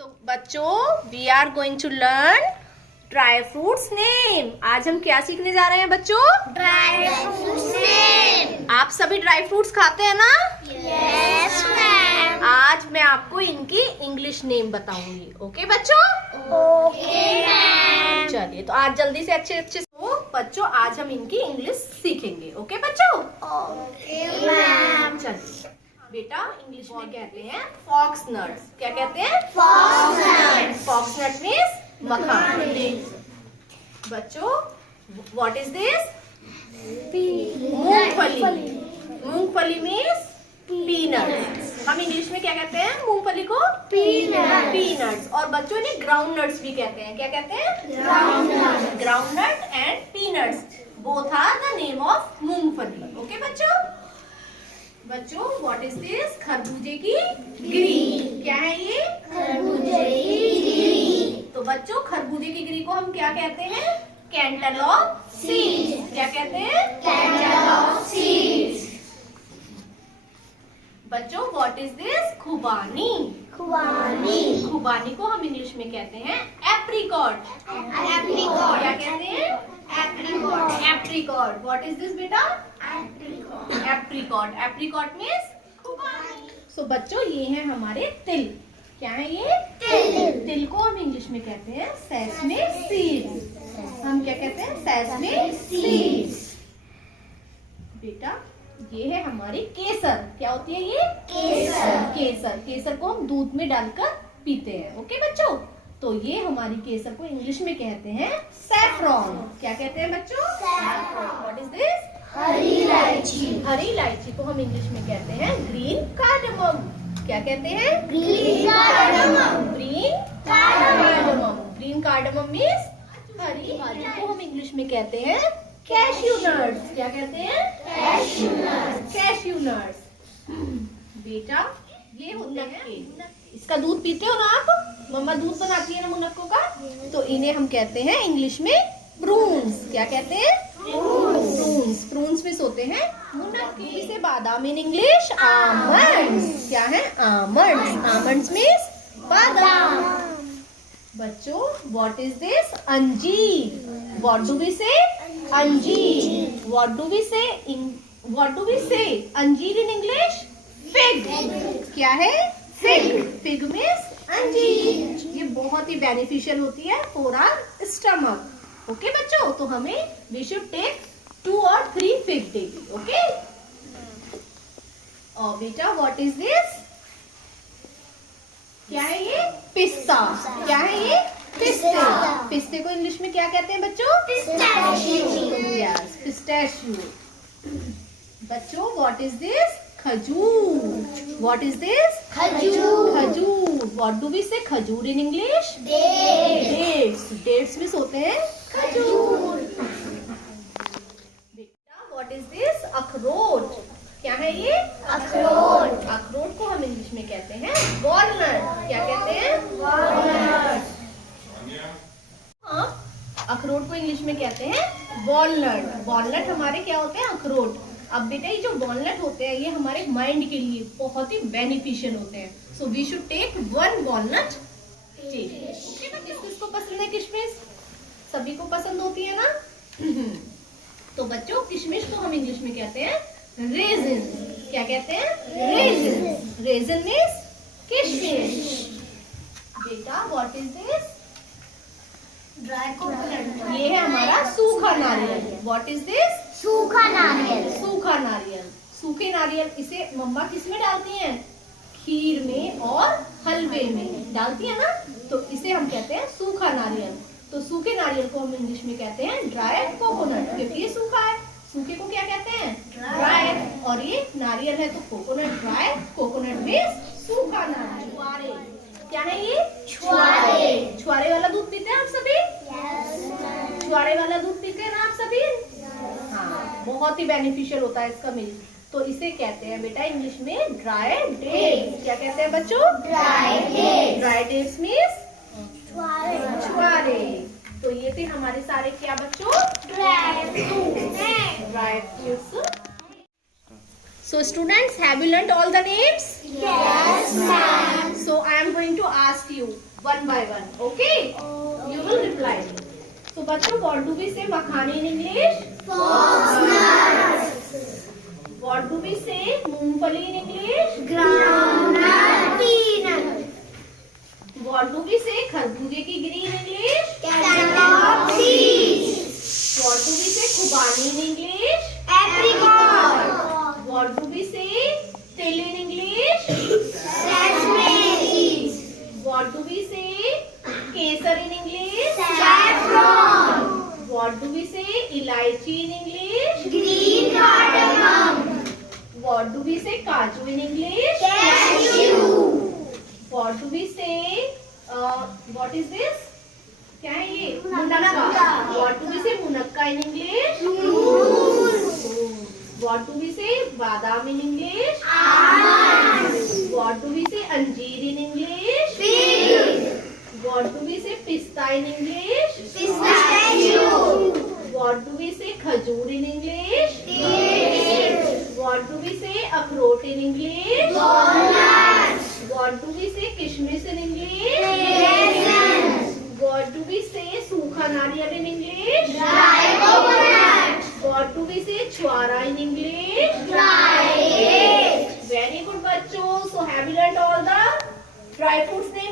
सो बच्चों, we are going to learn dry fruits name. आज हम क्या सीखने जा रहे हैं बच्चों? Dry fruits name. आप सभी ड्राई फ्रूट्स खाते हैं ना? Yes ma'am. आज मैं आपको इनकी इंग्लिश नेम बताऊंगी। ओके बच्चों? Okay ma'am. चलिए, तो आज जल्दी से अच्छे बच्चों, आज हम इनकी इंग्लिश सीखेंगे। ओके बच्चों? Okay ma'am. चलिए बेटा, इंग्लिश में कहते हैं फॉक्स नट्स। क्या कहते हैं? Fox nuts. Fox nut means makhana. बच्चों, व्हाट इज दिस? मूंगफली। मूंगफली मीन्स पीनट्स। हम इंग्लिश में क्या कहते हैं मूंगफली को? पीनट्स। पीनट्स। और बच्चों इन्हें ग्राउंड नट्स भी कहते हैं। क्या कहते हैं? Ground nut and peanuts both are the name of moongphali. Okay बच्चों? बच्चों, व्हाट इज दिस? खरबूजे की गिरी। क्या है ये? खरबूजे की गिरी। तो बच्चों, खरबूजे की गिरी को हम क्या कहते हैं? कैंटलॉप सीड्स। क्या कहते हैं? कैंटलॉप सीड्स। बच्चों, व्हाट इज दिस? खुबानी। खुबानी। खुबानी को हम इंग्लिश में कहते हैं एप्रिकॉट। एप्रिकॉट। क्या कहते हैं? Apricot. Apricot. What is this बेटा? एप्रिकॉट। एप्रिकॉट। एप्रिकॉट मीन्स खुबानी। सो बच्चों, ये है हमारे तिल। क्या है ये? तिल। तिल को हम इंग्लिश में कहते हैं सेसमे सीड्स। हम क्या कहते हैं? Sesame seeds. बेटा, ये है हमारी केसर। क्या होती है ये? केसर। केसर। केसर को हम दूध में डालकर पीते हैं। ओके बच्चों? तो ये हमारी केसर को इंग्लिश में कहते हैं सैफरॉन। क्या कहते हैं बच्चों? सैफरॉन। What is this? हरी इलायची। हरी इलायची को हम इंग्लिश में कहते हैं ग्रीन कार्डमम। क्या कहते हैं? Green cardamom. Green cardamom. Green cardamom means हरी इलायची को हम इंग्लिश में कहते हैं कैश्यू नट्स। क्या कहते हैं? Cashew nuts. Cashew nuts. बेटा, ये होते हैं, इसका दूध पीते हो ना आप? मम्मा दूध बनाती है ना मुनक्को का, तो इन्हें हम कहते हैं इंग्लिश में प्रून्स। क्या कहते हैं? प्रून्स। प्रून्स में होते हैं मुनक्के से बादाम इन इंग्लिश आमंड्स। क्या है? आमंड्स। आमंड्स मीन्स बादाम। बच्चों, व्हाट इज दिस? अंजीर। व्हाट डू वी से? अंजीर। व्हाट डू वी से? व्हाट डू वी से अंजीर इन इंग्लिश? फिग। क्या है? फिग। फिग मीन्स अंजीर। ये बहुत ही बेनिफिशियल होती है फॉर आवर स्टमक। ओके बच्चों? तो हमें we should take 2 or 3 fig daily. Okay? और बेटा, व्हाट इज दिस? क्या है ये? पिस्ता। क्या है ये? पिस्ता। पिस्ते को इंग्लिश में क्या कहते हैं बच्चों? पिस्ताशियो। Yes, pistachio. बच्चों, what is this? Khajoor. What is this? Khajoor. Khajoor. What do we say khajoor in English? Dates. Dates. Dates में होते हैं खजूर। बेटा, व्हाट इज दिस? अखरोट। क्या है ये? अखरोट। अखरोट को हम इंग्लिश में कहते हैं वॉलनट। क्या कहते हैं? वॉलनट। हाँ, अखरोट को इंग्लिश में कहते हैं वॉलनट। वॉलनट हमारे क्या होते हैं? अखरोट। अब बेटा, ये जो वॉलनट होते हैं ये हमारे माइंड के लिए बहुत ही बेनिफिशियल होते हैं। So we should take 1 walnut daily. किसको पसंद है किशमिश? सभी को पसंद होती है ना? तो बच्चों, किशमिश को हम इंग्लिश में कहते हैं रेजिन। क्या कहते हैं? रेजिन। रेजिन मीन्स किशमिश। बेटा, what is this? Dry coconut. ये है हमारा सूखा नारियल। What is this? सूखा नारियल। सूखा नारियल। सूखे नारियल, इसे मम्मा किस में डालती हैं? खीर में और हलवे में डालती है ना, तो इसे हम कहते हैं सूखा नारियल। तो सूखे नारियल को हम इंग्लिश में कहते हैं ड्राई कोकोनट, क्योंकि ये सूखा है। सूखे को क्या कहते हैं? ड्राई। और ये नारियल है तो कोकोनट ड्राई। कोकोनट मीन्स सूखा नारियल। छुआरे। क्या है ये? छुआरे। छुआरे वाला दूध पीते हैं आप सभी? यस। छुआरे वाला दूध पीते हैं ना आप सभी? हाँ, बहुत ही बेनिफिशियल होता है इसका मिल्क। तो इसे कहते हैं बेटा इंग्लिश में ड्राई डेट्स। क्या कहते हैं बच्चों? Dry dates. Dry dates means छुआरे। छुआरे। तो ये थे हमारे सारे क्या बच्चों? Dry fruits. Dry fruits. So students, have you learned all the names? Yes, ma'am. So I am going to ask you one by one. Okay? You will reply me. So बच्चों, what do we say मखाने in English? Foxnuts. What do we say मूंगफली in English? Groundnut. Peanut. What do we say खरबूजे की गिरी in English? Cantaloupe seeds. What do we say खुबानी in English? Apricot. What do we say तिल in English? Sesame seeds. What do we say Kesar in English? Saffron. What do we say इलायची in English? Green cardamom. What do we say काजू in English? Cashew. What do we say what is this? क्या है ये? मुनक्का. What do we say मुनक्का in English? Moon. What do we say बादाम in English? Almonds. What do we say अंजीर in English? Fig. What do we say पिस्ता in English? Pistachio. What do we say खजूर in English? Dates. What do we say अखरोट in English? Walnuts. What do we say किशमिश in English? Raisins. What do we say सूखा नारियल in English? Dry coconut. What do we say छुआरा in English? Dry date. Very good बच्चों. So have you learned all the dry fruits name?